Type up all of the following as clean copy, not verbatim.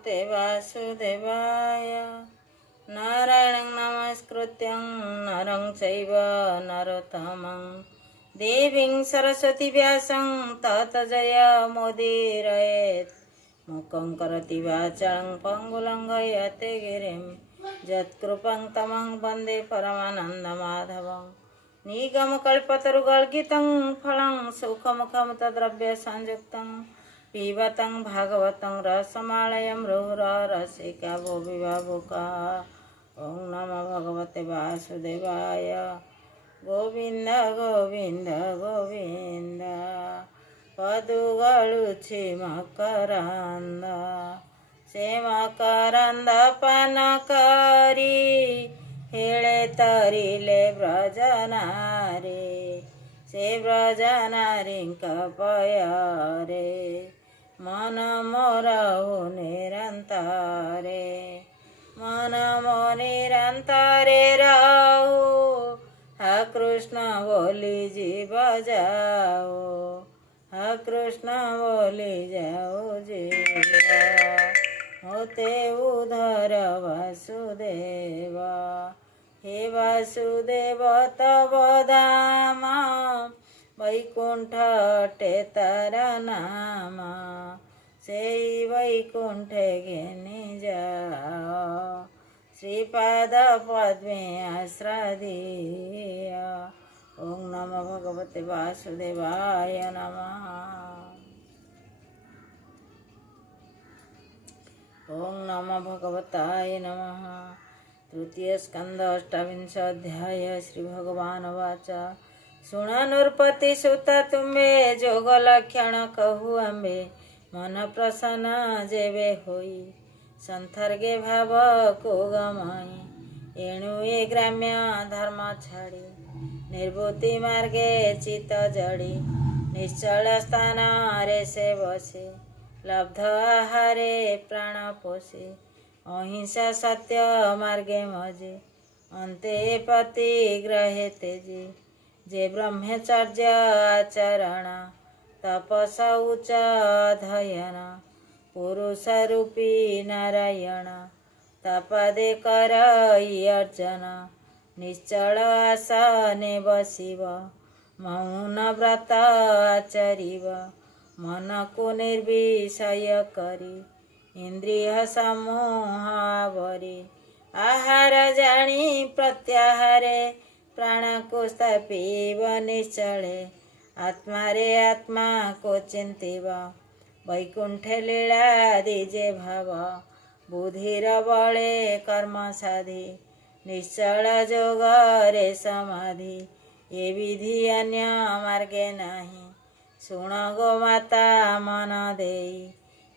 भगवते वासुदेवाय। नारायणं नमस्कृत्यं नरं चैव नरोत्तमं देवीं सरस्वती व्यासं ततो जयमुदीरयेत्। मूकं करोति वाचालं पङ्गुलङ्घयते गिरिं यत्कृपं तमं वन्दे परमानन्दमाधवं। निगमकल्पतरुगल्गितं फलं सुखमुखं तद्रव्यसंयुक्तं पिबतं भागवतं रसमालयं रुहुररसिका भुवि भावुका। ॐ नमो भगवते वासुदेवाय। गोविंद गोविंद गोविंद पदुगळुछि मकरंद से मकरंद पान करी हेळे तरिले ब्रजनारी से ब्रजनारींक पयरे मन मोर निरंतरे मन मो निरंतरे रहू हा कृष्ण बोली जीव जाओ हा कृष्ण बोली जाओ जीवा होते उधर वासुदेव हे वासुदेव तव धाम वैकुंठ टेतर नाम से वैकुंठे घेनी जाओ श्रीपाद पद्मे आश्रदीय। ओं नमो भगवते वासुदेवाय नमः। ओं नमो भगवताय नमः। तृतीय स्कंद अष्टाविंश अध्याय। श्री भगवान वाच सुण नृपति सुत तुम्बे जोग लक्षण कहु अम्बे मन प्रसन्न जेबे होई संथर्गे भाव को गमाई एणु ए ग्राम्य धर्म छाड़ी निर्भूति मार्गे चित जड़ी निश्चल स्थान रे से बसे लब्ध आहारे प्राण पोषे अहिंसा सत्य मार्गे मजे अंते पति ग्रहे तेजे जे ब्रह्मचर्य आचरण तपस उच्च अध्ययन पुरुष रूपी नारायण तपादे कर अर्चन निश्चल आसने बसिव मौन व्रत आचरिव मन को निर्विषय करी इंद्रिय समूह आवरी आहार जानी प्रत्याहारे प्राण को स्थापिव निश्चले आत्मा रे आत्मा को चिंतिव वैकुंठे लीला दिजे भाव बुधिर बळे कर्म साधि निश्चल जोग रे समाधि ये विधि अन्य मार्गे नाही सुण गो माता मन देई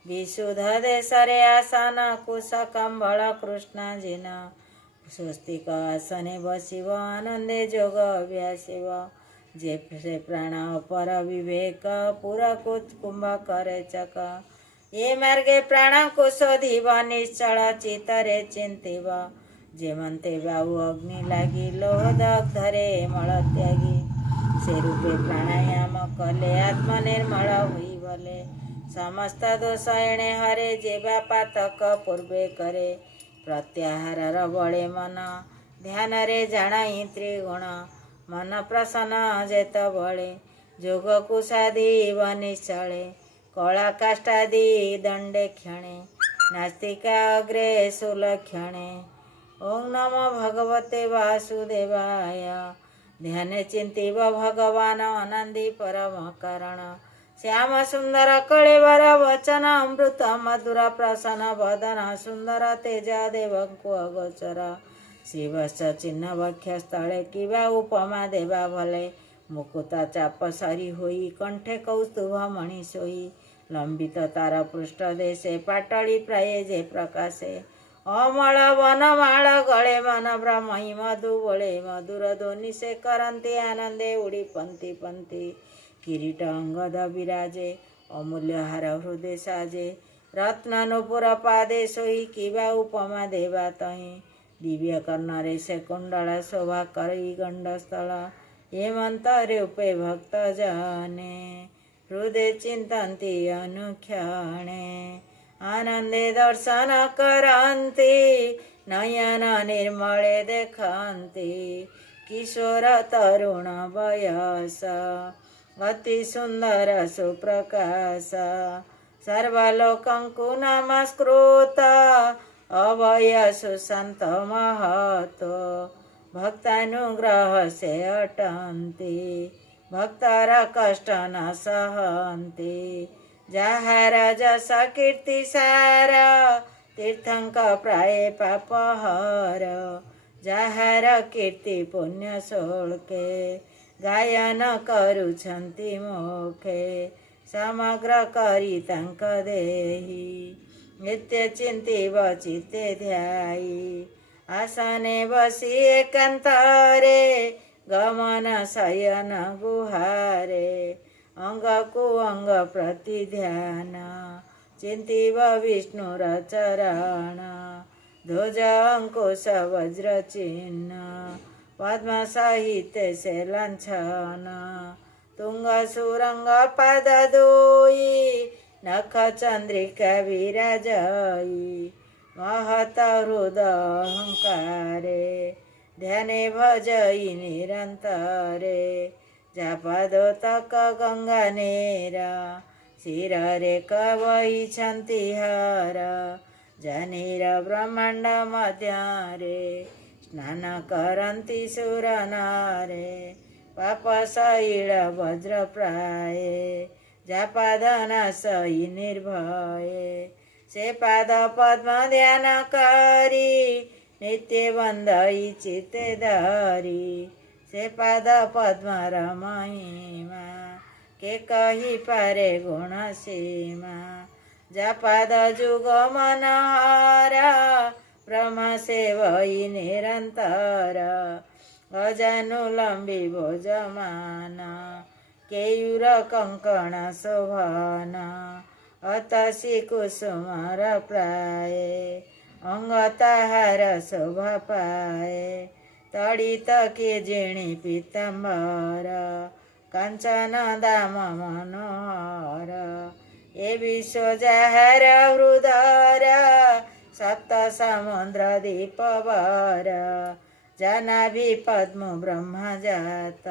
विशुद्ध देशरे आसन कुश कंबल कृष्ण जिन स्वस्तिक आसने बसिव आनंदे जोग अभ्यासिव जे से प्राण पर विवेक पुरा कुंभ करे चक ये मार्गे प्राण को शोधिव निश्चल चित्तरे चिंतिव जेमंते बाहु अग्नि लागी लोह दग्धरे मल त्यागी से रूपे प्राणायाम कले आत्मनिर्मल हुई बले समस्त दोष एणे हरे जेबा पातक पूर्वे करे प्रत्याहार बळे मन ध्यान रे जाणाई त्रिगुण मन प्रसन्न जेत बळे जोग कुसादी निश्चले कला काष्टादि दंडे क्षणे नास्तिका अग्रे सुलक्षणे। ओं नमो भगवते वासुदेवाय। ध्याने चिंतिव भगवान आनंदी परम कारण श्याम सुंदर कळेवर वचन अमृत मधुर प्रसन्न वदन सुंदर तेज देवंकु अगोचर शिवस चिन्ह वक्ष स्थळे किंवा उपमा देवा भले मुकुता चाप सारी होई कंठे कौस्तुभ मणि सोई लंबित तार पृष्ठ देशे पाटळी प्राये जे प्रकाशे अमळ वनमाळ गळे मन ब्रह्मई मधु बोळे मधुर ध्वनि से करंती आनंदे उडी पंथी पंथी किरीट अंगद विराजे अमूल्य हार हृदय साजे रत्न नुपुर पादे सोई किंवा उपमा देवा तही दिव्य कर्णरे से कुंडल शोभा करी गंडस्थळ हेमंत रूपे भक्त जाने हृदय चिंतन्ति अनुक्षणे आनंदे दर्शन करन्ति नयन निर्मले देखन्ति किशोर तरुण वयस अति सुन्दर सुप्रकाश सर्वलोकंकु नमस्कृत अभय सुसंत महतो भक्तानुग्रह से अटन्ति भक्तर कष्ट न सहन्ति जाहार जस कीर्ति सार तीर्थंक प्राय पापहर जाहार कीर्ति पुण्य सोळके गायन करुछन्ति मुखे समग्र करी तांक देहि नित्य चिंतिव चित्ते ध्यायी आसने बसी एकांतरे गमन शयन गुहारे अंग को अंग प्रति ध्यान चिंतिव विष्णुर चरण ध्वज अंकुश वज्र चिन्ह पद्म सहित से लंछन तुंग सुरंग पद दोई नख चंद्रिका विराजई महत हृदय अहंकारे ध्याने भजई निरंतरे जापदोतक गंगा नेरा शिरे कवई छन्ति हर जनिर ब्रह्मांड मध्यारे स्नान करन्ति सुर नारे पाप शैल वज्र प्राय जापादना सही निर्भय से पाद पद्म ध्यान करी नित्य बंदई चित्ते धरी से पाद पद्म महिमा के कही पारे गुण सीमा जापाद जुग मनहरा ब्रह्म सेवई निरंतर अजानुलंबी भोजमान केयूर कंकण शोभन अतसी कुसुमर प्राय अंग ताहार शोभा पाए तड़ित के जिणी पीतम्बर कंचन दाम मनोहर ए विश्व जाहर हृदर सप्त समुद्र दीपवर जनाभि पद्म ब्रह्म जात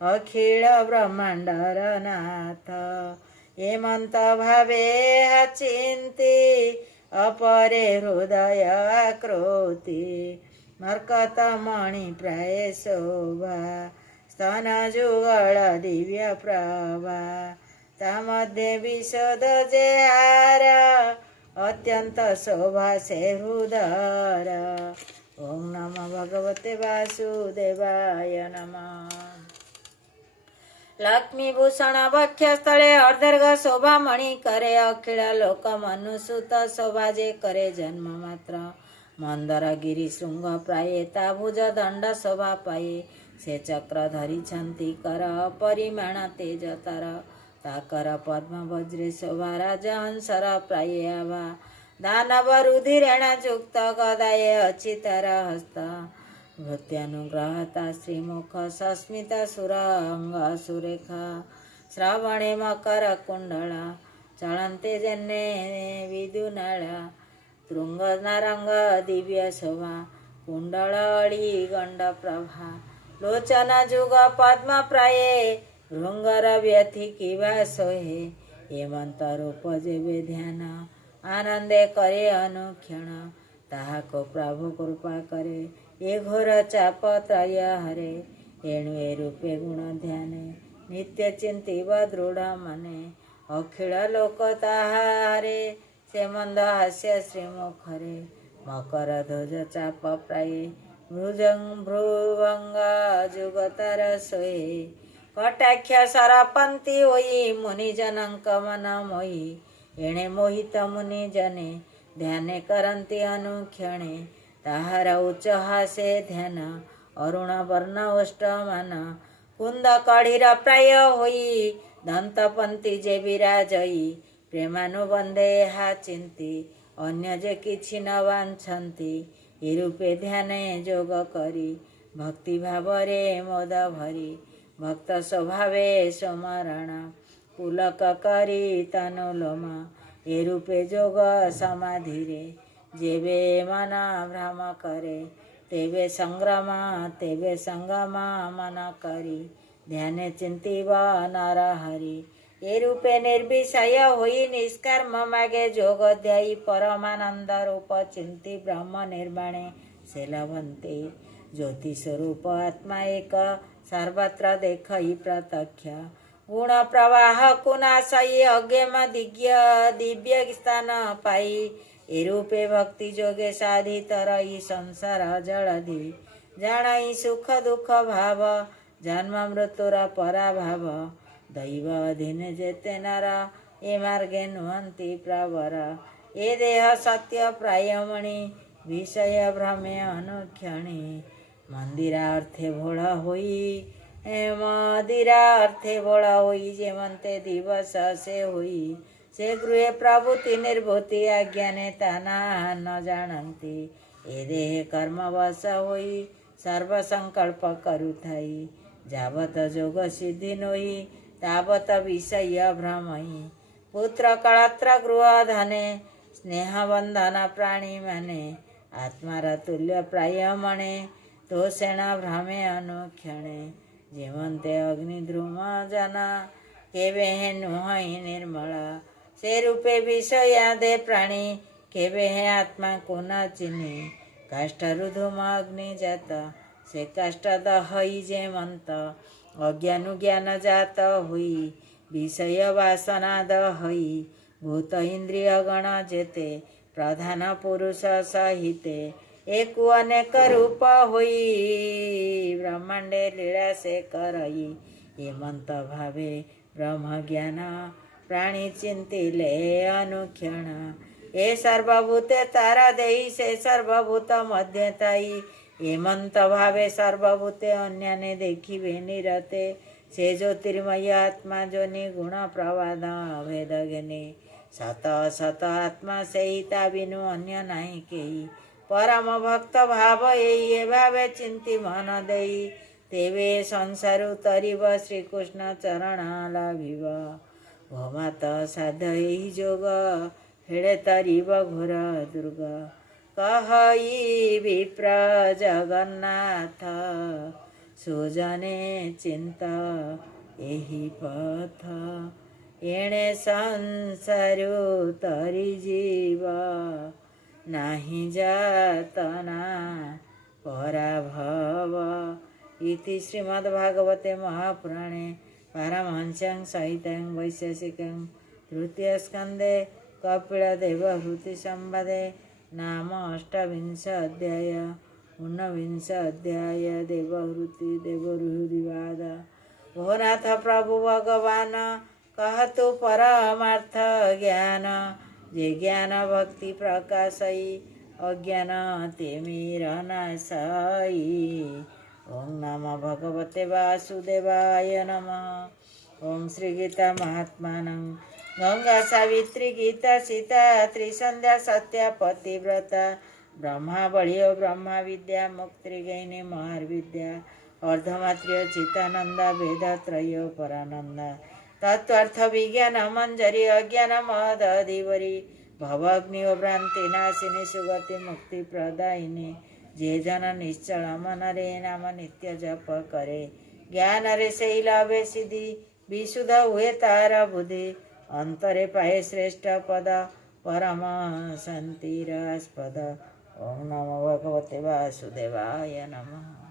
अखिल ब्रह्मांडर नाथ हेमंत भावे चिंती अपरे हृदय आकृति मर्कत मणि प्राय शोभा स्तन जुगल दिव्य प्रभा तामध्ये विशद जे हार अत्यंत शोभा से हृदर ओम नमो भगवते वासुदेवाय नमः। लक्ष्मीभूषण वक्षस्थले अर्धर्घ शोभा मणि करे अखिल लोक मनुसुत शोभा जे करे जन्म मात्र मंदर गिरी शृंग प्राये ता भुज दंड शोभा पाए से चक्र धरी छन्ति कर परिमाण तेजतर ताकर पद्म वज्रे शोभा राजहंसर प्राये आभा दानव रुधिरेण युक्त गदाये अचितर हस्त भृत्यानुग्रहता श्रीमुख सस्मित सुरंग सुरेखा श्रावणे मकर कुंडला चलन्ते जन्ने विदुनाळा तृंग नारंग दिव्य शोभा कुंडली गंड प्रभा लोचन जुग पद्म प्राये भृंगर व्यथि किवा सोहे हेमंत रूप जेबे ध्यान आनंदे करे अनुक्षण ताहाको प्रभु कृपा करे ये घोर चाप त्रय हरे एणु ए रूपे गुण ध्याने नित्य चिंतिव दृढ़ मने अखिल लोक ताहारे से मंद हास्य श्रीमुखरे मकर ध्वज चाप प्राये भ्रुवंग जुगतर सोये कटाक्ष सरपंती होई मुनिजनंक मन मोही एणे मोहित मुनिजने ध्याने करन्ति अनुक्षणे ताहार उच्च हासे ध्यान अरुण वर्ण ओष्टमान कुंद कढ़ीर प्राय होई दंतपंथी जे विराजई प्रेमानुबंधे हा चिंती अन्य जे किछि न वांछन्ति ए रूपे ध्याने जोग करी भक्ति भावरे मोद भरी भक्त स्वभावे समरण पुलक करी तनुलोम ଏ ରୂପେ ଯୋଗ ସମାଧିରେ ଯେବେ ମନ ଭ୍ରମ କରେ ତେବେ ସଂଗ୍ରାମ ତେବେ ସଂଗମ ମନ କରି ଧ୍ୟାନେ ଚିନ୍ତିବ ନର ହରି। ଏ ରୂପେ ନିର୍ବିଷୟ ହୋଇ ନିଷ୍କର୍ମ ମାଗେ ଯୋଗ ଧ୍ୟାଇ ପରମାନନ୍ଦ ରୂପ ଚିନ୍ତି ବ୍ରହ୍ମ ନିର୍ବାଣେ ସେ ଲଭନ୍ତେ। ଜ୍ୟୋତି ସ୍ୱରୂପ ଆତ୍ମା ଏକ ସର୍ବତ୍ର ଦେଖଇ ପ୍ରତ୍ୟକ୍ଷ ଗୁଣ ପ୍ରବାହକୁ ନାଶଇ ଅଜ୍ଞମ ଦିବ୍ୟ ସ୍ଥାନ ପାଇ ଏ ରୂପେ ଭକ୍ତି ଯୋଗେ ସାଧିତ ରହି ସଂସାର ଜଳଧି ଜାଣଇ ସୁଖ ଦୁଃଖ ଭାବ ଜନ୍ମ ମୃତ୍ୟୁର ପରାଭାବ ଦୈବ ଅଧୀନ ଯେତେ ନର ଏ ମାର୍ଗେ ନୁହନ୍ତି ପ୍ରବର। ଏ ଦେହ ସତ୍ୟ ପ୍ରାୟମଣି ବିଷୟ ଭ୍ରମେ ଅନୁକ୍ଷଣୀ ମନ୍ଦିରା ଅର୍ଥେ ଭୋଳ ହୋଇ ଯେମନ୍ତେ ଦିବସ ସେ ହୋଇ ସେ ଗୃହେ ପ୍ରଭୃତି ନିର୍ଭୂତି ଆଜ୍ଞାନେ ତାନା ନ ଜାଣନ୍ତି। ଏ ଦେହେ କର୍ମବଶ ହୋଇ ସର୍ବ ସଂକଳ୍ପ କରୁଥାଇ ଯାବତ ଯୋଗ ସିଦ୍ଧି ନୋହି ତାବତ ବିଷୟ ଭ୍ରମଇ ପୁତ୍ର କଳତ୍ର ଗୃହ ଧନେ ସ୍ନେହ ବନ୍ଧନ ପ୍ରାଣୀ ମାନେ ଆତ୍ମାର ତୁଲ୍ୟ ପ୍ରାୟ ମଣେ ତୋଷେଣ ଭ୍ରମେ ଅନୁକ୍ଷଣେ ଯେମନ୍ତେ ଅଗ୍ନି ଧ୍ରୁମ ଜନ କେବେ ହେ ନୁହଁ ନିର୍ମଳ ସେ ରୂପେ ବିଷୟା ଦେ ପ୍ରାଣୀ କେବେ ହେ ଆତ୍ମାକୁ ନ ଚିହ୍ନି କାଷ୍ଠରୁ ଧୂମ ଅଗ୍ନି ଜାତ ସେ କାଷ୍ଠ ଦହଇ ଯେମନ୍ତ ଅଜ୍ଞାନୁଜ୍ଞାନ ଜାତ ହୋଇ ବିଷୟ ବାସନା ଦହଇ ଭୂତ ଇନ୍ଦ୍ରିୟ ଗଣ ଯେତେ ପ୍ରଧାନ ପୁରୁଷ ସହିତେ ଏକୁ ଅନେକ ରୂପ ହୋଇ ବ୍ରହ୍ମାଣ୍ଡେ ଲୀଳା ସେ କରଇ ଏମନ୍ତ ଭାବେ ବ୍ରହ୍ମ ଜ୍ଞାନ ପ୍ରାଣୀ ଚିନ୍ତିଲେ ଅନୁକ୍ଷଣ। ଏ ସର୍ବଭୂତେ ତାରା ଦେଇ ସେ ସର୍ବଭୂତ ମଧ୍ୟ ଥାଇ ଏମନ୍ତ ଭାବେ ସର୍ବଭୂତେ ଅନ୍ୟାନେ ଦେଖିବେ ନିରତେ ସେ ଜ୍ୟୋତିର୍ମୟ ଆତ୍ମା ଯୋନି ଗୁଣ ପ୍ରବାଦ ଭେଦ ଘେନି ସତ ଅସତ ଆତ୍ମା ସେଇ ତା ବିନୁ ଅନ୍ୟ ନାହିଁ କେହି ପରମ ଭକ୍ତ ଭାବ ଏଇ ଏ ଭାବେ ଚିନ୍ତି ମନ ଦେଇ ତେବେ ସଂସାରୁ ତରିବ ଶ୍ରୀକୃଷ୍ଣ ଚରଣ ଲଭିବ ଭମାତ ସାଧ ଏହି ଯୋଗ ହେଳେ ତରିବ ଘୋର ଦୁର୍ଗ କହଇ ବିପ୍ର ଜଗନ୍ନାଥ ସୁଜନେ ଚିନ୍ତ ଏହି ପଥ ଏଣେ ସଂସାରୁ ତରି ଯିବ ନାହିଁ ଯାତନା ପରାଭବ। ଇତି ଶ୍ରୀମଦ୍ଭାଗବତେ ମହାପୁରାଣେ ପାରମହଂସ୍ୟାଂ ସହିତାଂ ବୈଶେଷିକଂ ତୃତୀୟ ସ୍କନ୍ଧେ କପିଳଦେବହୂତି ସମ୍ବାଦେ ନାମ ଅଷ୍ଟାବିଂଶ ଅଧ୍ୟାୟ। ଊନବିଂଶ ଅଧ୍ୟାୟ ଦେବହୂତି ବିବାଦ। ଓ ନାଥ ପ୍ରଭୁ ଭଗବାନ कहतु परमार्थ ज्ञान जे ज्ञान भक्ति प्रकाशई अज्ञान तिमिर नाशई। ओम नमो भगवते वासुदेवाय नमः। ओम श्री गीता महात्मानं गंगा सावित्री गीता सीता त्रिसंध्या सत्या पतिव्रता ब्रह्मा बलियो ब्रह्मा विद्या मुक्तिगैनी महाविद्या अर्धमात्र्य चितानंदा वेद त्रयो परानंदा तत्वार्थ विज्ञान मंजरी अज्ञान मद अधिवरी भवग्नि भ्रांति नाशिनी सुगति मुक्ति प्रदायिनी जे जन निश्चल मन रे नाम नित्य जप करे ज्ञान रे से लाभे सिद्धि विशुद्ध हुए तार बुद्धि अंतरे पाए श्रेष्ठ पद परम शांतिरास्पद। ओम नमो भगवते वासुदेवाय नमः।